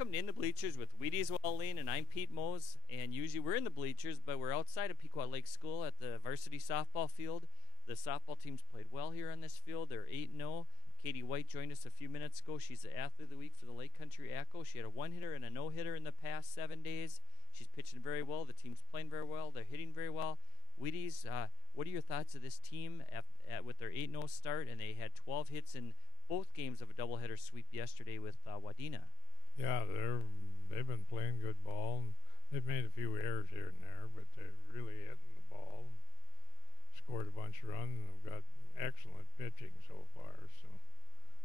Welcome to In the Bleachers with Wheaties, Wallin, and I'm Pete Mohs. And usually we're in the bleachers, but we're outside of Pequot Lakes School at the varsity softball field. The softball team's played well here on this field. They're 8-0. Katie White joined us a few minutes ago. She's the Athlete of the Week for the Lake Country ACO. She had a one-hitter and a no-hitter in the past 7 days. She's pitching very well. The team's playing very well. They're hitting very well. Wheaties, what are your thoughts of this team with their 8-0 start? And they had 12 hits in both games of a doubleheader sweep yesterday with Wadena. Yeah, they've been playing good ball, and they've made a few errors here and there, but they're really hitting the ball. Scored a bunch of runs, and have got excellent pitching so far. So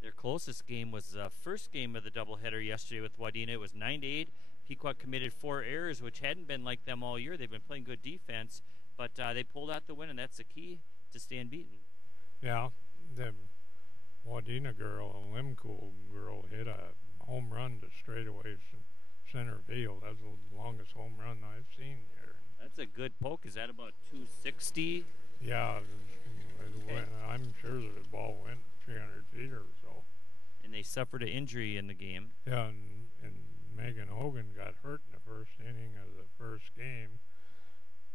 their closest game was the first game of the doubleheader yesterday with Wadena. It was 9-8. Pequot committed 4 errors, which hadn't been like them all year. They've been playing good defense, but they pulled out the win, and that's the key to stay unbeaten. Yeah, the Wadena girl, a Limcool girl, hit a home run to straightaway center field. That's the longest home run I've seen here. That's a good poke. Is that about 260? Yeah, I'm sure that the ball went 300 feet or so. And they suffered an injury in the game. Yeah, and Megan Hogan got hurt in the first inning of the first game.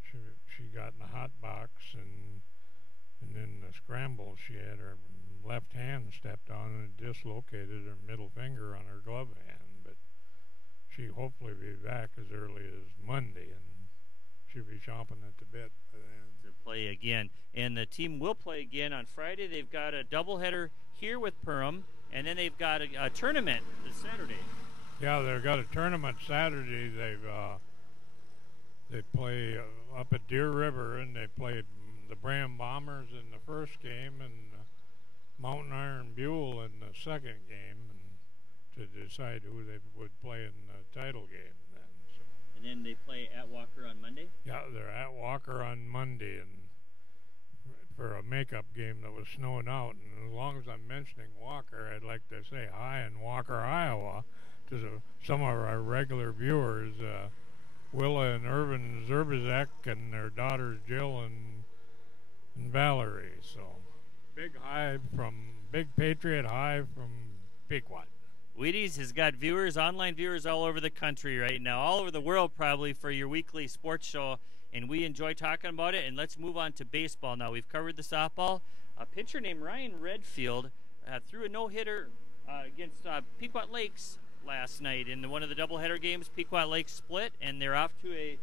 She got in the hot box, and in the scramble she had her left hand stepped on and dislocated her middle finger on her glove hand, but she hopefully be back as early as Monday, and she'll be chomping at the bit by then. To play again. And the team will play again on Friday. They've got a doubleheader here with Perham, and then they've got a tournament this Saturday. Yeah, they've got a tournament Saturday. They play up at Deer River, and they played the Bram Bombers in the first game, and Mountain Iron Buell in the second game, and to decide who they would play in the title game then. So. And then they play at Walker on Monday? Yeah, they're at Walker on Monday, and for a makeup game that was snowing out. And as long as I'm mentioning Walker, I'd like to say hi in Walker, Iowa, to some of our regular viewers, Willa and Irvin Zerbazek and their daughters Jill and Valerie. So big Patriot hi from Pequot. Wheaties has got online viewers all over the country right now, all over the world probably, for your weekly sports show, and we enjoy talking about it. And let's move on to baseball now. We've covered the softball. A pitcher named Ryan Redfield threw a no-hitter against Pequot Lakes last night in one of the doubleheader games. Pequot Lakes split, and they're off to a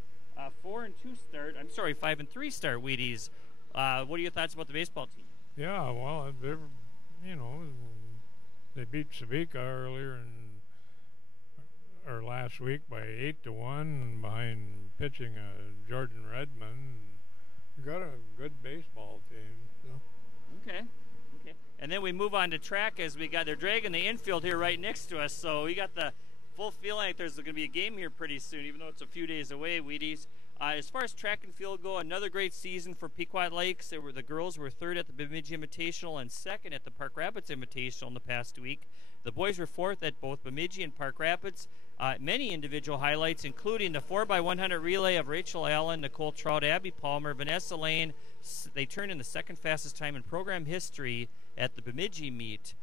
4-2 start. I'm sorry, 5-3 start. Wheaties. What are your thoughts about the baseball team? Yeah, well, they beat Sabika last week by 8-1 behind pitching Jordan Redmond. Got a good baseball team. So. Okay. And then we move on to track as they're dragging the infield here right next to us. So we got the full feeling like there's going to be a game here pretty soon, even though it's a few days away, Wheaties. As far as track and field go, another great season for Pequot Lakes. The girls were 3rd at the Bemidji Invitational and 2nd at the Park Rapids Invitational in the past week. The boys were 4th at both Bemidji and Park Rapids. Many individual highlights, including the 4x100 relay of Rachel Allen, Nicole Trout, Abby Palmer, Vanessa Lane. They turned in the 2nd fastest time in program history at the Bemidji meet.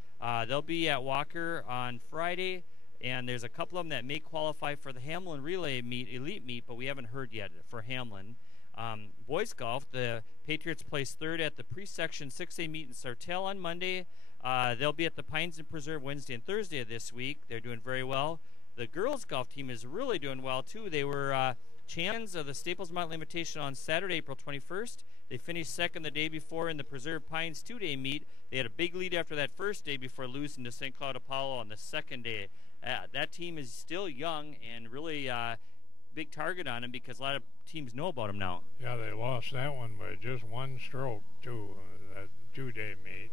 They'll be at Walker on Friday. And there's a couple of them that may qualify for the Hamlin Relay meet, elite meet, but we haven't heard yet for Hamlin. Boys golf, the Patriots placed 3rd at the pre-section 6A meet in Sartell on Monday. They'll be at the Pines and Preserve Wednesday and Thursday of this week. They're doing very well. The girls golf team is really doing well, too. They were champions of the Staples Mountain Invitational on Saturday, April 21st. They finished 2nd the day before in the Preserve Pines 2-day meet. They had a big lead after that first day before losing to St. Cloud Apollo on the 2nd day. That team is still young and really big target on them because a lot of teams know about them now. Yeah, they lost that one by just 1 stroke, too, that 2-day meet.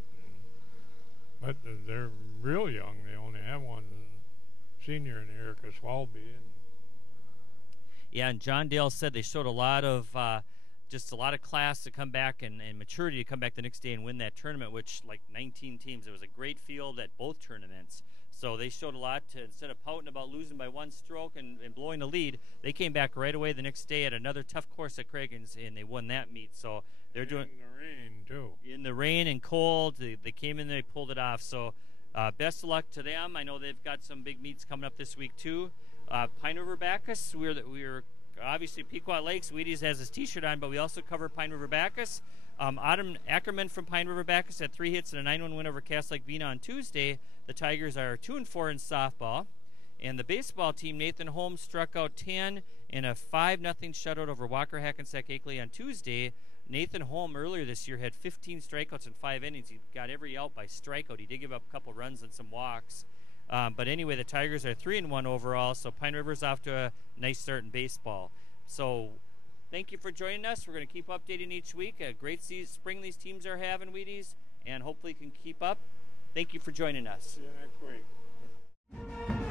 But they're real young. They only have one senior in Erica Swalby. Yeah, and John Dale said they showed a lot of class to come back and maturity to come back the next day and win that tournament, which, like 19 teams, it was a great field at both tournaments. So they showed a lot to, instead of pouting about losing by 1 stroke and blowing the lead, they came back right away the next day at another tough course at Craigan's, and they won that meet. So they're doing in the rain, too. In the rain and cold, they came in, they pulled it off. So Best of luck to them. I know they've got some big meets coming up this week too. Pine River Backus, we're obviously Pequot Lakes. Wheaties has his T-shirt on, but we also cover Pine River Backus. Adam Ackerman from Pine River Backus had 3 hits and a 9-1 win over Cass Lake Vena on Tuesday. The Tigers are 2-4 in softball. And the baseball team, Nathan Holmes struck out 10 in a 5-0 shutout over Walker Hackensack Akeley on Tuesday. Nathan Holm earlier this year had 15 strikeouts in 5 innings. He got every out by strikeout. He did give up a couple runs and some walks. But anyway, the Tigers are 3-1 overall, so Pine River's off to a nice start in baseball. So thank you for joining us. We're going to keep updating each week. A great spring these teams are having, Wheaties, and hopefully can keep up. Thank you for joining us. See you next week.